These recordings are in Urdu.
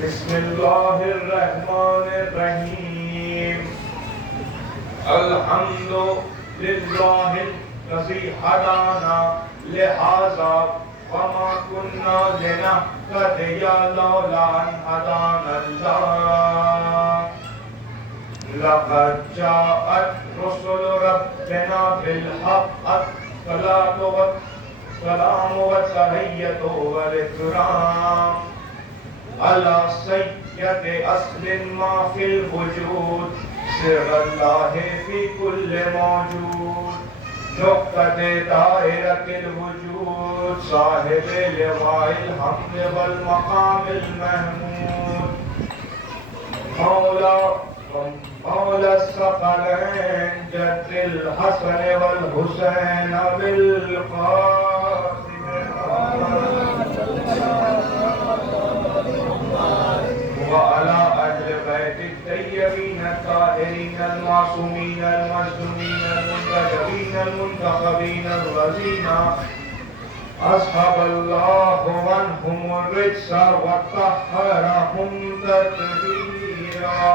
بسم اللہ الرحمن الرحیم الحمد للہ الذی ہدانا لہذا وما كنا لنهتدي لولا أن هدانا الله لقد جاءت رسل ربنا بالحق السلام والتحية والإكرام على سيد أصل ما في الوجود سر الله في كل موجود نقطة دائرة الوجود صاحب لواء الحمد والمقام المحمود مولا الثقلين جد الحسن والحسين بالقاسم وعلى أهل بيت الطيبين الطاهرين المعصومين المظلومين المنتجبين المنتخبين الرزين أصحاب الله عنهم الرجس وطهرهم تطهيرا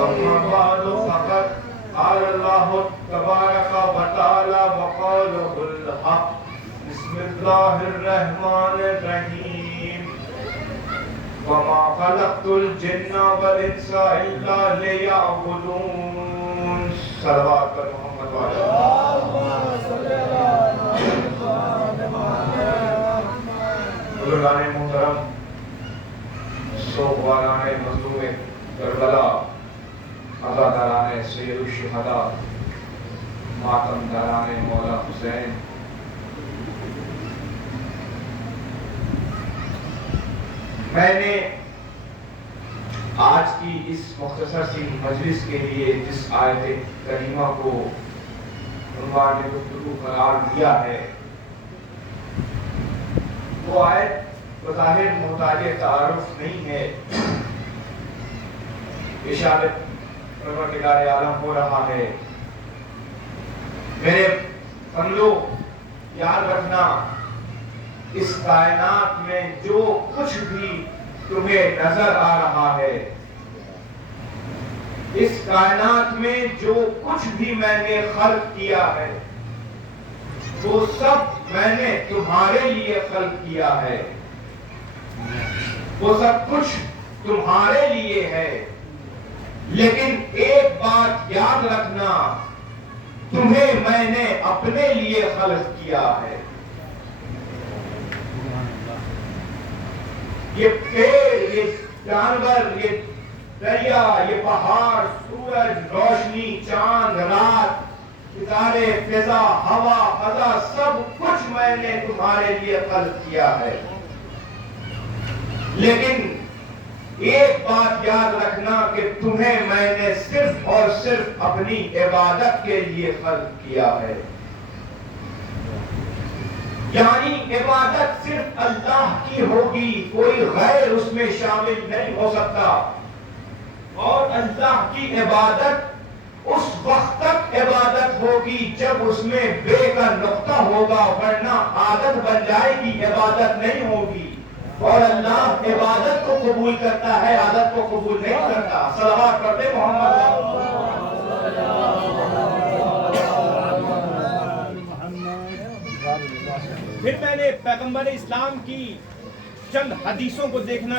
أما بعد فقد قال الله تبارك وتعالى وقوله الحق بسم الله الرحمن الرحيم وما خلقت الجن والإنس إلا ليعبدون صلوات پر محمد وعلى بزرگان محترم سوگواران مظلوم کربلا عزاداران سید الشہداء ماتم داران مولا حسین میں نے آج کی اس مختصر سی مجلس کے لیے جس آیت کریمہ کو عنوان گفتگو قرار دیا ہے وہ آیت بظاہر محتاج تعارف نہیں ہے. اشارت پروردگار عالم ہو رہا ہے. میرے بندو یاد رکھنا اس کائنات میں جو کچھ بھی تمہیں نظر آ رہا ہے اس کائنات میں جو کچھ بھی میں نے خلق کیا ہے وہ سب میں نے تمہارے لیے خلق کیا ہے. وہ سب کچھ تمہارے لیے ہے لیکن ایک بات یاد رکھنا تمہیں میں نے اپنے لیے خلق کیا ہے. یہ پیڑ یہ جانور یہ دریا یہ پہاڑ سورج روشنی چاند رات ستارے فضا ہوا فضا سب کچھ میں نے تمہارے لیے خلق کیا ہے لیکن ایک بات یاد رکھنا کہ تمہیں میں نے صرف اور صرف اپنی عبادت کے لیے خلق کیا ہے. یعنی عبادت صرف اللہ کی ہوگی کوئی غیر اس میں شامل نہیں ہو سکتا اور اللہ کی عبادت اس وقت تک عبادت ہوگی جب اس میں بے کا نقطہ ہوگا ورنہ عادت بن جائے گی عبادت نہیں ہوگی. اور اللہ عبادت کو قبول کرتا ہے عادت کو قبول نہیں کرتا. صلوات پڑھتے محمد. پھر میں نے پیغمبر اسلام کی چند حدیثوں کو دیکھنا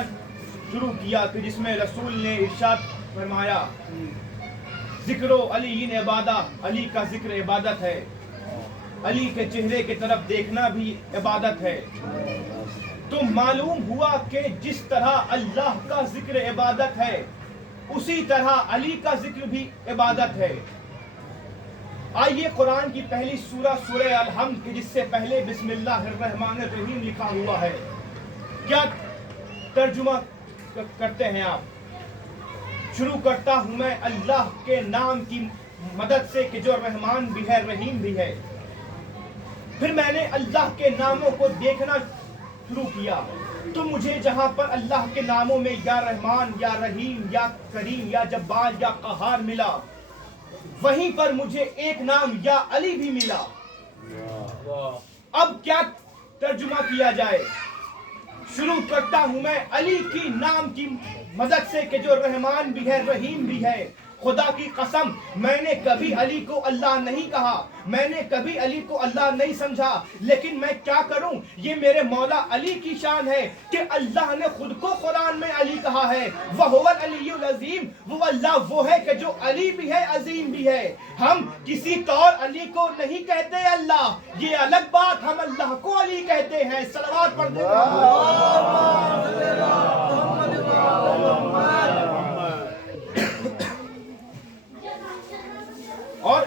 شروع کیا کہ جس میں رسول نے ارشاد فرمایا ذکر علی عبادہ علی کا ذکر عبادت ہے. علی کے چہرے کی طرف دیکھنا بھی عبادت ہے. تو معلوم ہوا کہ جس طرح اللہ کا ذکر عبادت ہے اسی طرح علی کا ذکر بھی عبادت ہے. آئیے قرآن کی پہلی سورہ سورہ الحمد کی جس سے پہلے بسم اللہ الرحمن الرحیم لکھا ہوا ہے کیا ترجمہ کرتے ہیں آپ. شروع کرتا ہوں میں اللہ کے نام کی مدد سے کہ جو رحمان بھی ہے رحیم بھی ہے. پھر میں نے اللہ کے ناموں کو دیکھنا شروع کیا تو مجھے جہاں پر اللہ کے ناموں میں یا رحمان یا رحیم یا کریم یا جبار یا قہار ملا وہیں پر مجھے ایک نام یا علی بھی ملا. اب کیا ترجمہ کیا جائے. شروع کرتا ہوں میں علی کی نام کی مدد سے کہ جو رحمان بھی ہے رحیم بھی ہے. خدا کی قسم میں نے کبھی علی کو اللہ نہیں کہا, میں نے کبھی علی کو اللہ نہیں سمجھا, لیکن میں کیا کروں, یہ میرے مولا علی کی شان ہے کہ اللہ نے خود کو قرآن میں علی کہا ہے. وَهُوَ الْعَلِيُّ الْعَظِيمُ, وہ اللہ وہ ہے کہ جو علی بھی ہے عظیم بھی ہے. ہم کسی طور علی کو نہیں کہتے اللہ, یہ الگ بات, ہم اللہ کو علی کہتے ہیں. صلوات پڑھتے اور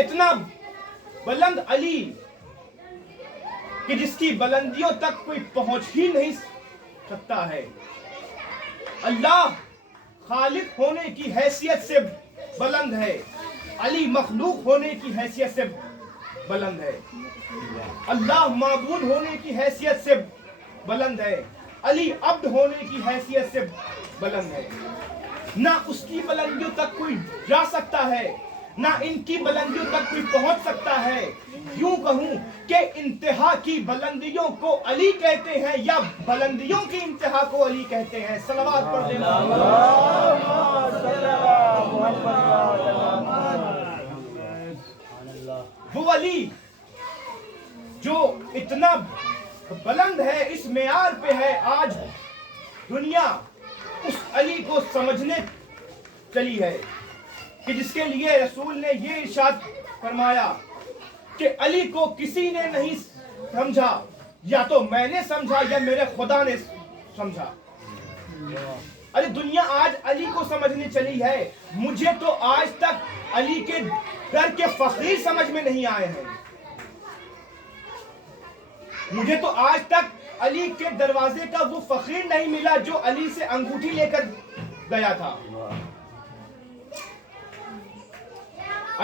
اتنا بلند علی کہ جس کی بلندیوں تک کوئی پہنچ ہی نہیں سکتا ہے. اللہ خالق ہونے کی حیثیت سے بلند ہے, علی مخلوق ہونے کی حیثیت سے بلند ہے. اللہ معبود ہونے کی حیثیت سے بلند ہے, علی عبد ہونے کی حیثیت سے بلند ہے. نہ اس کی بلندیوں تک کوئی جا سکتا ہے, نہ ان کی بلندیوں تک کوئی پہنچ سکتا ہے. یوں کہوں کہ انتہا کی بلندیوں کو علی کہتے ہیں یا بلندیوں کی انتہا کو علی کہتے ہیں. صلوات پڑھ دیں. وہ علی جو اتنا بلند ہے, اس معیار پہ ہے, آج دنیا اس علی کو سمجھنے چلی ہے کہ جس کے لیے رسول نے یہ ارشاد فرمایا کہ علی کو کسی نے نہیں سمجھا, یا تو میں نے سمجھا یا میرے خدا نے سمجھا. ارے دنیا آج علی کو سمجھنے چلی ہے, مجھے تو آج تک علی کے در کے فقیر سمجھ میں نہیں آئے ہیں. مجھے تو آج تک علی کے دروازے کا وہ فقیر نہیں ملا جو علی سے انگوٹھی لے کر گیا تھا.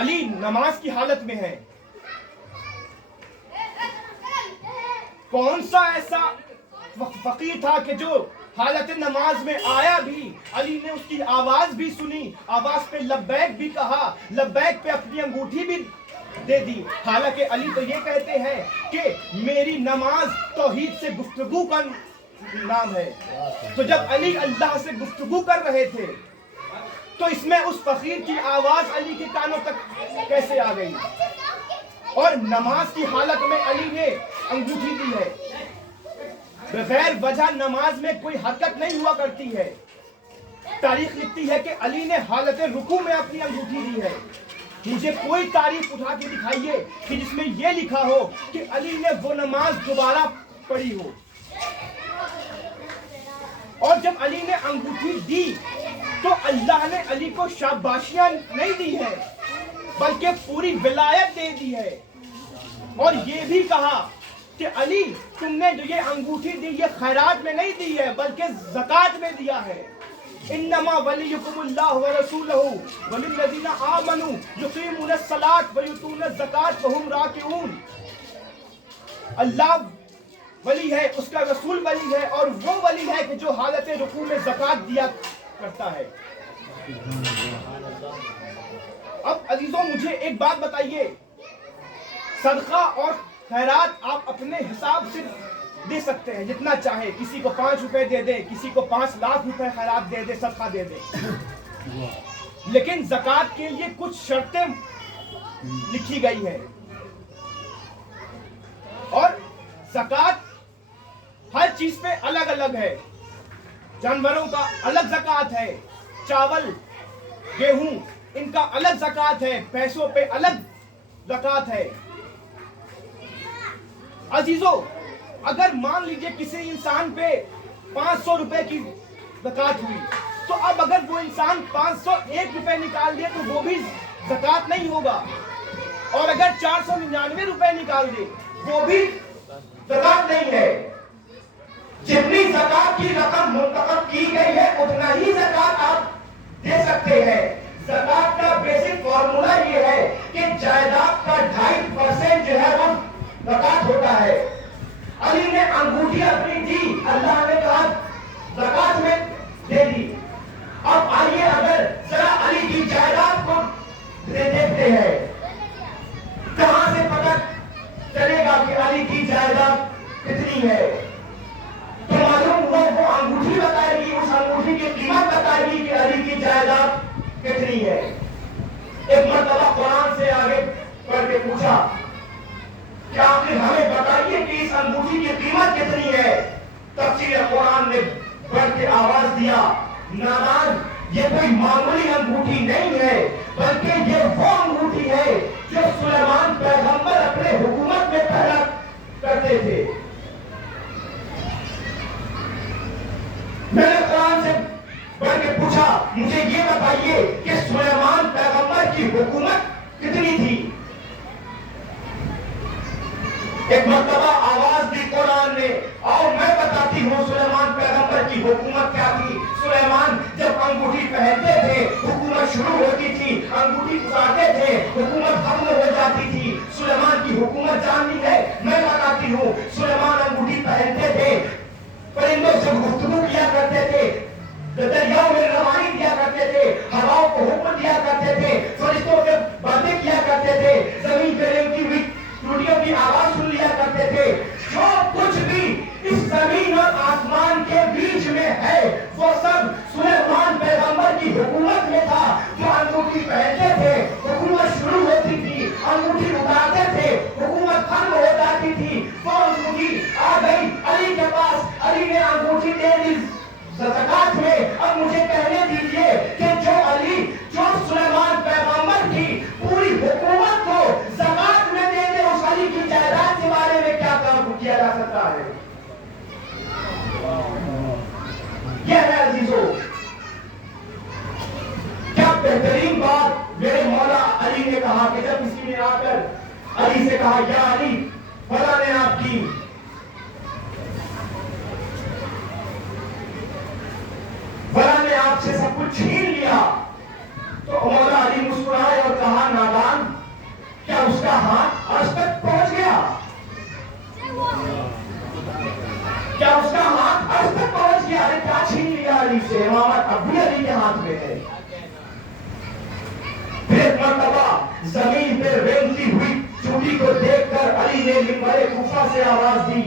علی نماز کی حالت میں ہے, کون سا ایسا فقیر تھا کہ جو حالت نماز میں آیا بھی, علی نے اس کی آواز بھی سنی, آواز پہ لبیک بھی کہا, لبیک پہ اپنی انگوٹھی بھی دے دی. حالانکہ علی تو یہ کہتے ہیں کہ میری نماز توحید سے گفتگو کا نام ہے. تو جب علی اللہ سے گفتگو کر رہے تھے تو اس میں اس فقیر کی آواز علی کے کانوں تک کیسے آ گئی؟ اور نماز کی حالت میں علی نے انگوٹھی دی ہے. بغیر وجہ نماز میں کوئی حرکت نہیں ہوا کرتی ہے. تاریخ لکھتی ہے کہ علی نے حالت رکوع میں اپنی انگوٹھی دی ہے. مجھے کوئی تاریخ اٹھا کے دکھائیے کہ جس میں یہ لکھا ہو کہ علی نے وہ نماز دوبارہ پڑھی ہو. اور جب علی نے انگوٹھی دی تو اللہ نے علی کو شاباشیاں نہیں دی ہے بلکہ پوری ولایت دے دی ہے, اور یہ بھی کہا کہ علی تم نے جو یہ انگوٹھی دی یہ خیرات میں نہیں دی ہے بلکہ زکات میں دیا ہے. انما ولیکم اللہ ورسولہ وللذین آمنوا یقیمون الصلاۃ ویؤتون الزکاۃ وہم راکعون. اللہ ولی ہے, اس کا رسول ولی ہے, اور وہ ولی ہے کہ جو حالت رکوع میں زکات دیا کرتا ہے. اب عزیزوں مجھے ایک بات بتائیے, صدقہ اور خیرات آپ اپنے حساب سے دے سکتے ہیں جتنا چاہے, کسی کو 5 روپے دے دے, کسی کو 5 لاکھ روپے خیرات دے دے, صدقہ دے دے, لیکن زکات کے لیے کچھ شرطیں لکھی گئی ہے. اور زکات ہر چیز پہ الگ الگ ہے. جانوروں کا الگ زکات ہے, چاول گیہوں ان کا الگ زکات ہے, پیسوں پہ الگ زکات ہے. عزیزو اگر مان لیجئے کسی انسان پہ 500 روپے کی زکات ہوئی تو اب اگر وہ انسان 501 روپے نکال دے تو وہ بھی زکات نہیں ہوگا, اور اگر 499 روپے نکال دے وہ بھی زکات نہیں ہے. جتنی زکات کی رقم منتخب کی گئی ہے اتنا ہی زکات آپ دے سکتے ہیں. زکات کا بیسک فارمولا یہ ہے کہ جائیداد کا 2.5% جو ہے وہ زکات ہوتا ہے. علی نے انگوٹھی اپنی دی, اللہ نے کہا زکات میں دے دی. اب آئیے اگر ذرا علی کی جائیداد کو دیکھتے ہیں, کہاں سے پتہ چلے گا کہ علی کی کتنی ہے تو معلوم ہوا وہ انگوٹھی بتائے گی، اس انگوٹھی کی قیمت بتائے گی کہ علی کی جائیداد کتنی ہے۔ ایک مرتبہ قرآن سے آگے پڑھ کے پوچھا کہ آخر ہمیں بتائیے کہ اس انگوٹھی کی قیمت کتنی ہے۔ تفسیر قرآن نے بڑھ کے آواز دیا، نادان یہ کوئی معمولی انگوٹھی نہیں ہے، بلکہ یہ وہ انگوٹھی ہے جو سلیمان پیغمبر اپنے حکومت میں پہنا کرتے تھے۔ میں نے قرآن سے بڑھ کے پوچھا مجھے یہ بتائیے کہ سلیمان پیغمبر کی حکومت کتنی تھی۔ ایک مرتبہ آواز دی قرآن نے، اور میں بتاتی ہوں سلیمان پیغمبر کی حکومت کیا تھی۔ سلیمان جب انگوٹھی پہنتے تھے حکومت شروع ہوتی تھی، انگوٹھی اتارتے تھے حکومت ختم ہو جاتی تھی۔ سلیمان کی حکومت جاننی ہے، میں بتاتی ہوں۔ سلیمان انگوٹھی پہنتے تھے، پرندوں سے گفتگو کیا کرتے تھے، دریاؤں میں روانی کیا کرتے تھے، ہواؤں کو حکم دیا کرتے تھے، فرشتوں سے باتیں کیا کرتے تھے، زمین پہ ریگتی ہوئی ٹوٹیوں کی آواز سن لیا کرتے تھے۔ جو کچھ بھی اس زمین اور آسمان کے بیچ میں ہے وہ سب سلیمان پیغمبر کی حکومت میں تھا۔ جو انگوٹھی پہنتے تھے حکومت شروع ہوتی تھی، انگوٹھی اتارتے تھے حکومت ختم ہو جاتی تھی۔ وہ انگوٹھی آ گئی علی کے پاس، علی نے انگوٹھی دے دی زکات میں۔ اب مجھے کہنے دیجئے کہ جو علی جو سلیمان پیغمبر کی پوری حکومت کو زکات میں دے دے، اس علی کی جائیداد کے بارے میں کیا کام کیا جا سکتا ہے۔ یہ ہے عزیزو، کیا بہترین بات میرے مولا علی نے کہا کہ جب کسی نے آ کر علی سے کہا یا علی فلاں نے آپ کی فلاں نے آپ سے سب کچھ چھین لیا، تو مولا علی مسکرائے اور کہا نادان کیا اس کا ہاتھ آج تک پہنچ گیا؟ کیا اس کا ہاتھ آج تک پہنچ گیا؟ ارے کیا چھین لیا علی سے؟ امامت اب بھی علی کے ہاتھ میں ہے۔ پھر مرتبہ زمین پہ رینگتی ہوئی چوٹی کو دیکھ کر علی نے منبر کوفہ سے آواز دی،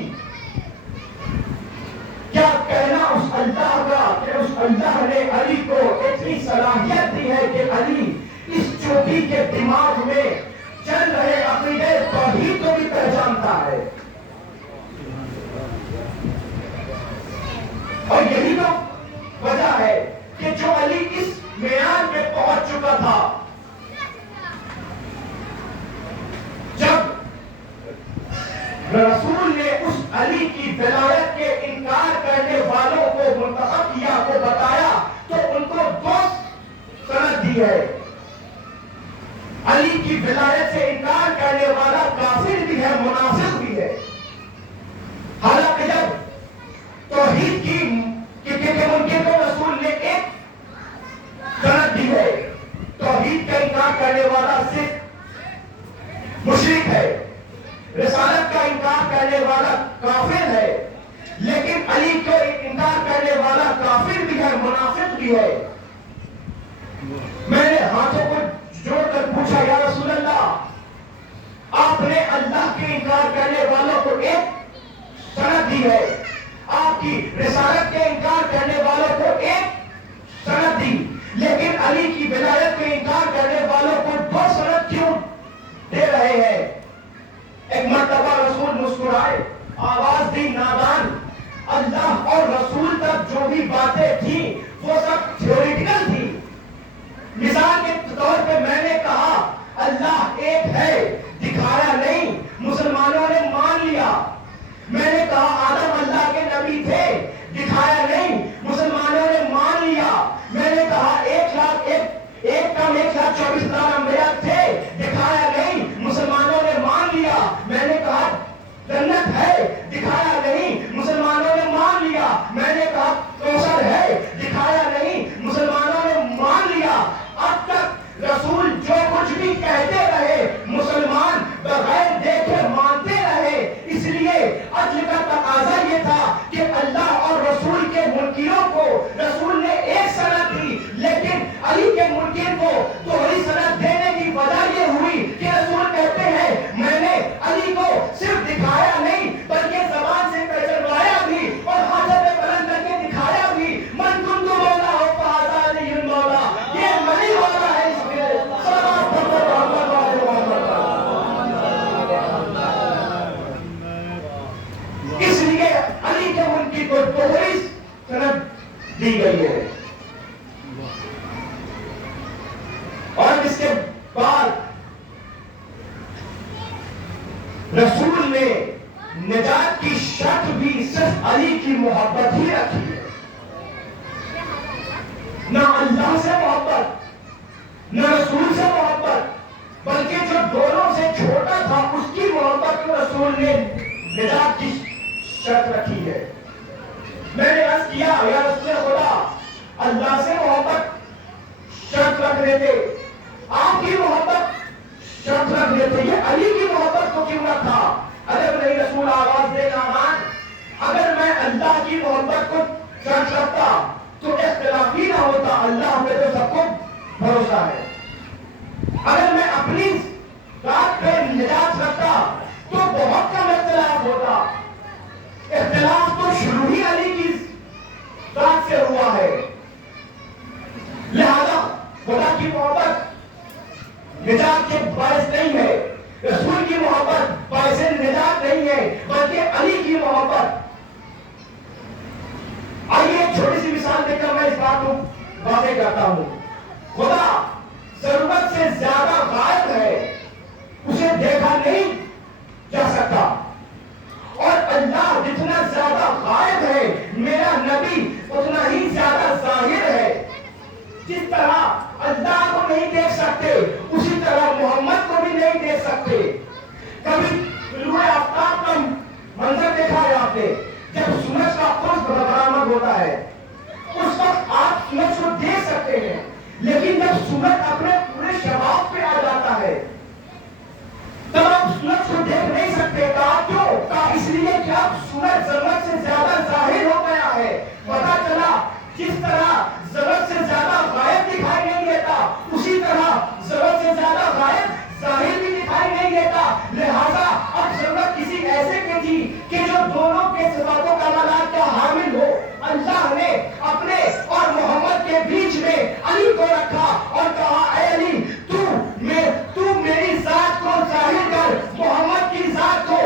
کیا کہنا اس اللہ کا کہ اس اللہ نے علی کو اتنی صلاحیت دی ہے کہ علی اس چوٹی کے دماغ میں چل رہے عقیدے توحید کو بھی پہچانتا ہے۔ اور یہی تو وجہ ہے کہ جو علی اس معیار پہ پہنچ چکا تھا، جب رسول نے اس علی کی ولایت کے انکار کرنے والوں کو منتخب کیا، کو بتایا، تو ان کو دو سند دی ہے۔ علی کی ولایت سے انکار کرنے والا کافر بھی ہے، منافق بھی ہے۔ حالانکہ جب توحید کی منکر کو رسول نے ایک سند دی ہے، توحید کا انکار کرنے والا صرف مشرک ہے، رسالت کا انکار کرنے والا کافر ہے، لیکن علی کو انکار کرنے والا کافر بھی ہے، منافق بھی ہے۔ میں نے ہاتھوں کو جوڑ کر پوچھا یا رسول اللہ، آپ نے اللہ کے انکار کرنے والوں کو ایک سند دی ہے، آپ کی رسالت کے انکار کرنے والوں کو ایک سند دی، لیکن علی کی ولایت کے انکار کرنے والوں کو دو سند کیوں دے رہے ہیں؟ ایک مرتبہ رسول مسکرائے، آواز دی نادان، اللہ اور رسول تک جو بھی باتیں تھیں وہ سب تھیوریٹیکل تھی۔ مثال کے طور پہ میں نے کہا اللہ ایک ہے، دکھایا نہیں، مسلمانوں نے مان لیا۔ میں نے کہا آدم اللہ کے نبی تھے، دکھایا نہیں، مسلمانوں نے مان لیا۔ میں نے کہا 1,24,000 انبیاء تھے، دکھایا نہیں، مسلمانوں نے مان لیا۔ میں نے کہا جنت ہے، دکھایا نہیں، مسلمانوں نے مان لیا۔ میں نے کہا کوثر ہے، دکھایا نہیں، مسلمانوں نے مان لیا۔ اب تک رسول جو کچھ بھی کہتے رہے مسلمان بغیر دیکھے مانتے رہے، اس لیے عدل کا تقاضا یہ تھا کہ اللہ اور رسول کے منکروں کو رسول نے ایک سند دی، لیکن علی کے منکر کو دوہری سند دینے کی وجہ یہ ہوئی کہ رسول کہتے ہیں میں نے علی کو دی گئی ہے. اور اس کے بعد رسول نے نجات کی شرط بھی صرف علی کی محبت ہی رکھی ہے. نہ اللہ سے محبت نہ رسول سے محبت، بلکہ جو دونوں سے چھوٹا تھا اس کی محبت کو رسول نے نجات کی شرط رکھی ہے. میں نے عرض کیا یا رسول خدا، اللہ سے محبت شرط رکھ دیتے، آپ کی محبت شرط رکھ دیتے، یہ علی کی محبت کو کیوں رکھا؟ اگر نہیں رسول آواز دے نامان، اگر میں اللہ کی محبت کو شرط رکھتا تو اختلاف ہی نہ ہوتا. اللہ پہ تو سب کو بھروسہ ہے. اگر میں اپنی ذات پہ نجات رکھتا تو بہت کم اختلاف ہوتا. اختلاف تو شروع ہی علی کی ذات سے ہوا ہے. لہذا خدا کی محبت نجات کے باعث نہیں ہے، رسول کی محبت باعث نجات نہیں ہے، بلکہ علی کی محبت. آئیے ایک چھوٹی سی مثال دے کر میں اس بات کو واضح کرتا ہوں. خدا ضرورت سے زیادہ غائب ہے، اسے دیکھا نہیں جا سکتا. اور اللہ جتنا زیادہ غائب ہے، میرا نبی اتنا ہی زیادہ ظاہر ہے. جس طرح اللہ کو نہیں دیکھ سکتے اسی طرح محمد کو بھی نہیں دیکھ سکتے. کبھی طلوع آفتاب کا منظر دیکھا ہے آپ نے؟ جب سورج کا قرص برآمد ہوتا ہے اس وقت آپ سورج کو دیکھ سکتے ہیں، لیکن جب سورج اپنے پورے شباب پہ آ جاتا ہے تب آپ سورج کو دیکھ نہیں سکتے. کیوں؟ اس لیے کہ اب سورج ضرورت سے زیادہ ظاہر ہو گیا ہے. پتا چلا جس طرح ضرورت سے زیادہ غائب دکھائی نہیں دیتا اسی طرح ضرورت سے زیادہ غائب ظاہر بھی دکھائی نہیں دیتا. لہذا اب ضرورت کسی ایسے کی تھی کہ جو دونوں کے صفات و کمالات کا حامل ہو. اللہ نے اپنے اور محمد کے بیچ میں علی کو رکھا اور کہا اے علی تو میری ذات کو ظاہر کر، محمد کی ذات کو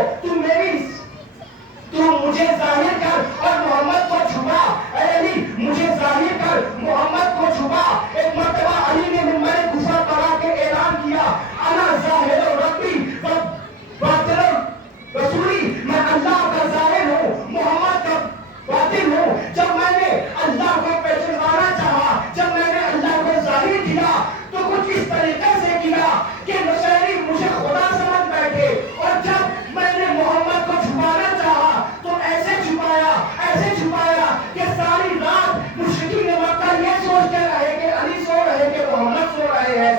تو مجھے ظاہر کر اور محمد کو چھپا. اے علی مجھے ظاہر کر، محمد کو چھپا. ایک مرتبہ علی نے منبر کوفہ پڑھا کے اعلان کیا انا ظاہر ربی باطن رسولی، میں اللہ کا ظاہر ہوں، محمد کا باطن ہوں. جب میں نے اللہ کو پہچاننا چاہا، جب میں نے اللہ کو ظاہر کیا تو کچھ اس طریقے سے کیا کہ نشہری مجھے خدا سمجھ بیٹھے، اور جب میں نے محمد کو چھپانا چاہا تو ایسے چھپایا کہ ساری رات مشرکین مکہ یہ سوچتے رہے کہ علی سو رہے کہ محمد سو رہے ہیں.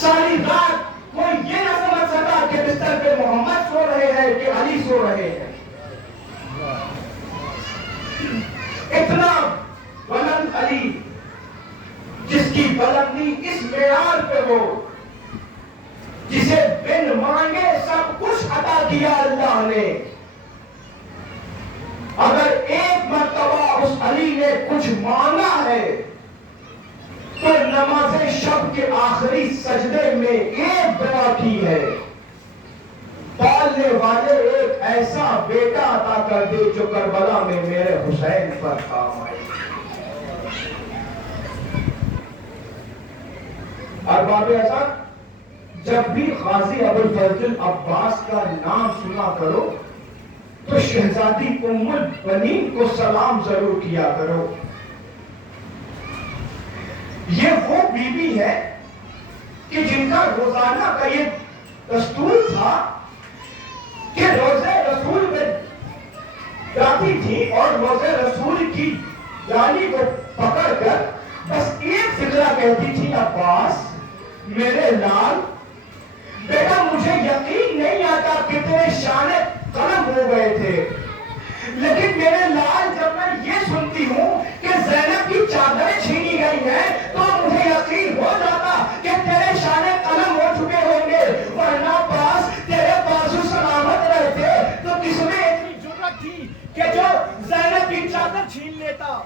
ساری رات کوئی یہ نہ سمجھ سکا کہ بستر پہ محمد سو رہے ہیں کہ علی سو رہے ہیں. اتنا بلند علی جس کی بلندی اس معیار پہ ہو، جسے بن مانگے سب کچھ عطا کیا اللہ نے. اگر ایک مرتبہ اس علی نے کچھ مانگا ہے تو نماز شب کے آخری سجدے میں ایک دعا کی ہے، پالنے والے ایک ایسا بیٹا عطا کر دے جو کربلا میں میرے حسین پر کام آئے. ارباب اذان، جب بھی غازی ابوالفضل عباس کا نام سنا کرو تو شہزادی ام البنین کو سلام ضرور کیا کرو. یہ وہ بیوی ہے کہ جن کا روزانہ کا یہ دستور تھا کہ روزے رسول میں جاتی تھی اور روزے رسول کی جالی کو پکڑ کر بس ایک فکرہ کہتی تھی، عباس میرے لال بیٹا مجھے یقین نہیں آتا کتنے شانے قلم ہو گئے تھے، لیکن میرے لال جب میں یہ سنتی ہوں کہ زینب کی چادریں چھینی گئی ہیں تو مجھے یقین ہو جاتا کہ تیرے شانے قلم ہو چکے ہوں گے، ورنہ پاس تیرے بازو سلامت رہتے تو کس میں اتنی جرأت تھی کہ جو زینب کی چادر چھین لیتا.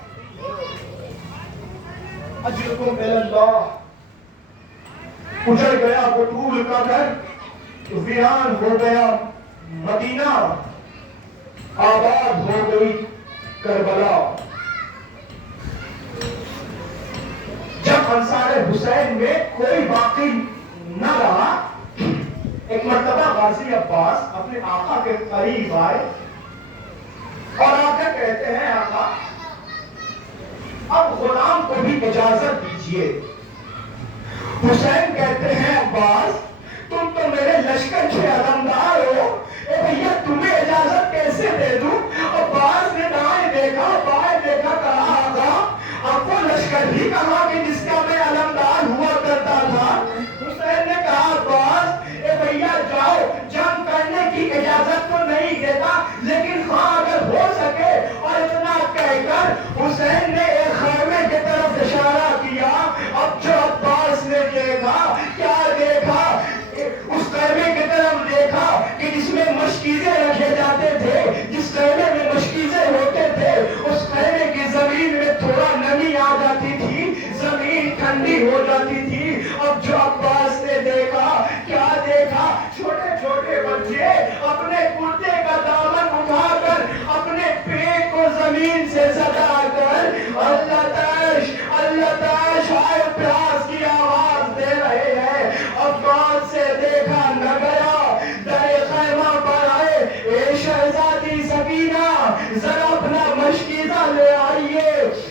اجرکم اللہ، اجڑ گیا وہ ٹول کا گھر، ویران ہو گیا مدینہ آباد ہو گئی کربلا. جب انصار حسین میں کوئی باقی نہ رہا، ایک مرتبہ غازی عباس اپنے آقا کے قریب آئے اور آ کر کہتے ہیں آقا اب غلام کو بھی اجازت دیجیے. حسین کہتے ہیں عباس تم تو میرے لشکر کے علمدار ہو، اے بھیا تمہیں اجازت کیسے دے دوں؟ عباس نے دائیں دیکھا بائیں دیکھا، کہا آقا اب وہ لشکر ہی کہا کہ جس کا میں علمدار ہوا کرتا تھا. حسین نے کہا عباس اے بھیا جاؤ، جنگ کرنے کی اجازت تو نہیں دیتا لیکن ہاں اگر ہو سکے. اور اتنا کہہ کر حسین نے ایک خیمے کی طرف اشارہ کیا. اب جو عباس نے دیکھا، کیا دیکھا؟ اس خیمے کی طرف دیکھا کہ جس میں مشکیزیں رکھے جاتے تھے، جس خیمے میں مشکیزیں ہوتے تھے، اس خیمے کی زمین میں تھوڑا نمی آ جاتی تھی، زمین ٹھنڈی ہو جاتی تھی. اب جو عباس نے دیکھا، کیا دیکھا؟ چھوٹے چھوٹے بچے اپنے کرتے کا دامن اٹھا کر اپنے پیٹ کو زمین سے سجا کر اللہ تاش اللہ تاش آئے پیاس کی آواز دے رہے ہیں. عباس سے دیکھا نہ گیا، در خیمہ پر آئے، اے شہزادی سکینہ ذرا اپنا مشکیزہ لے آئیے.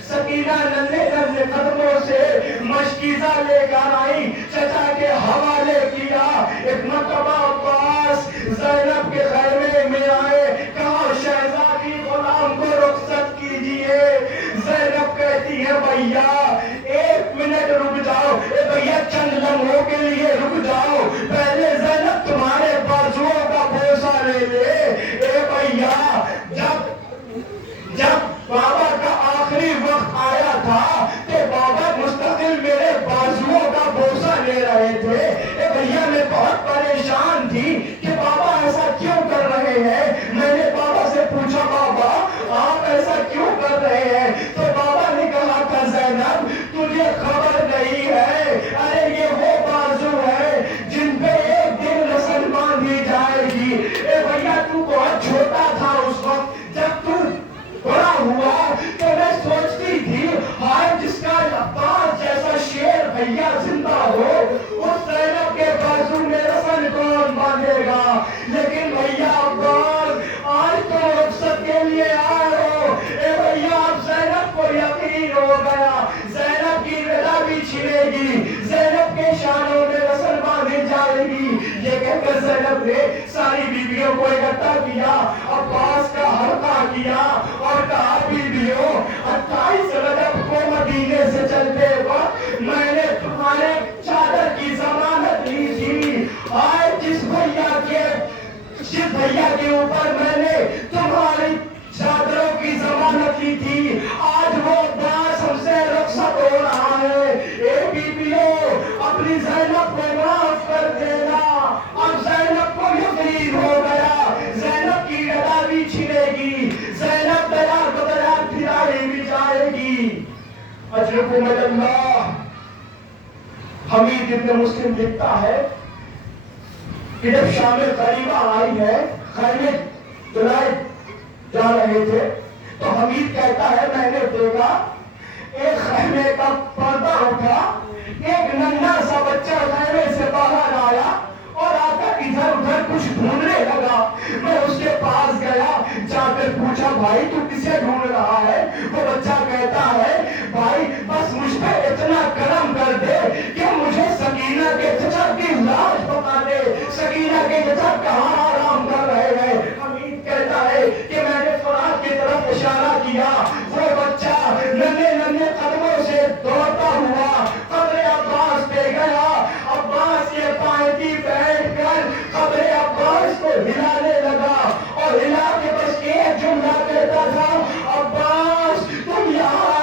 سکینہ ننھے ننھے قدموں سے مشکیزہ لے کر آئی، چچا کے حوالے کیا. ایک مرتبہ عباس زینب کے خیمے میں آئے، کہا شہزادی غلام کو رخصت کیجیے. زینب کہتی ہے بھیا ایک منٹ رک جاؤ. اے بھیا چند لمحوں کے لیے رک جاؤ، پہلے زینب تمہارے بازوؤں کا بوسہ لے لے. اے بھیا جب بابا کا آخری وقت آیا تھا تو بابا مستقل میرے بازوؤں کا بوسہ لے رہے تھے. اے بھیا میں بہت پریشان تھی کہ بابا ایسا کیوں کر رہے ہیں. میں نے بابا سے پوچھا بابا آپ ایسا کیوں کر رہے ہیں؟ تو بابا نے کہا تھا زینب تجھے خبر نہیں ہے، ارے یہ وہ بازو ہے جن پہ ایک دن نسل باندھی جائے گی. اے بھیا تو بہت چھوٹا تھا اس وقت، جب تو بڑا ہوا تو میں سوچتی تھی ہائے جس کا عباس جیسا شیر بھیا زندہ ہو اس زینب کے بازو میں رسن کون باندھے گا. لیکن بھیا عباس آج تو رخصت کے لیے آئے ہو. اے بھیا اب زینب کو یقین ہو گیا زینب کی رضا بھی چھنے گی، زینب کے شانوں میں رسن باندھی جائے گی. یہ کہہ کر زینب نے ساری بیویوں کو اکٹھا کیا، عباس کا حلقہ کیا اور کہا بیویوں 28 رجب کو مدینے سے چلتے وقت میں نے تمہارے چادر کی ضمانت لی تھی. آج جس بھیا کے اوپر میں نے تمہاری چادروں کی ضمانت لی تھی، آج وہ عباس ہم سے رخصت ہو رہا ہے. اے بیویوں اپنی زینب کو معاف کر دینا. اب زینب کو یقین ہو گیا زینب کی رضا بھی چھنے گی، زینب دلار بدلار پھرائی بھی جائے گی. اجرکم اللہ. حمید ابن مسلم لکھتا ہے کہ جب شام غریبہ آئی ہے، خیمے جلائے جا رہے تھے تو حمید کہتا ہے میں نے دیکھا ایک خیمے کا پردہ اٹھا، ایک ننھا سا بچہ خیمے سے باہر آیا اور آ کر ادھر ادھر کچھ ڈھونڈنے لگا. میں اس کے پاس گیا، جا کر پوچھا بھائی تو کسے ڈھونڈ رہا ہے؟ وہ بچہ کہتا ہے بھائی بس مجھ پہ اتنا کرم کر دے کہ مجھے سکینہ کے چچا کی لاش بتا دے. سکینہ کے چچا کہاں آرام کر رہے ہیں؟ حمید کہتا ہے کہ میں نے فرات کی طرف اشارہ کیا، وہ بچہ ننھے ننھے قدموں سے دوڑتا ہوا قبر عباس پہ گیا. عباس کے پائیں بیٹھ کر قبر عباس کو ہلانے لگا اور ہلا کے بس ایک جملہ کہتا تھا عباس تم یہاں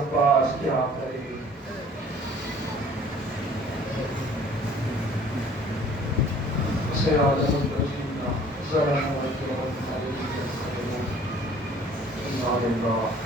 عباس کیا کرے. سيعلم الذين ظلموا أيهم القلب ينقلبون. إنا لله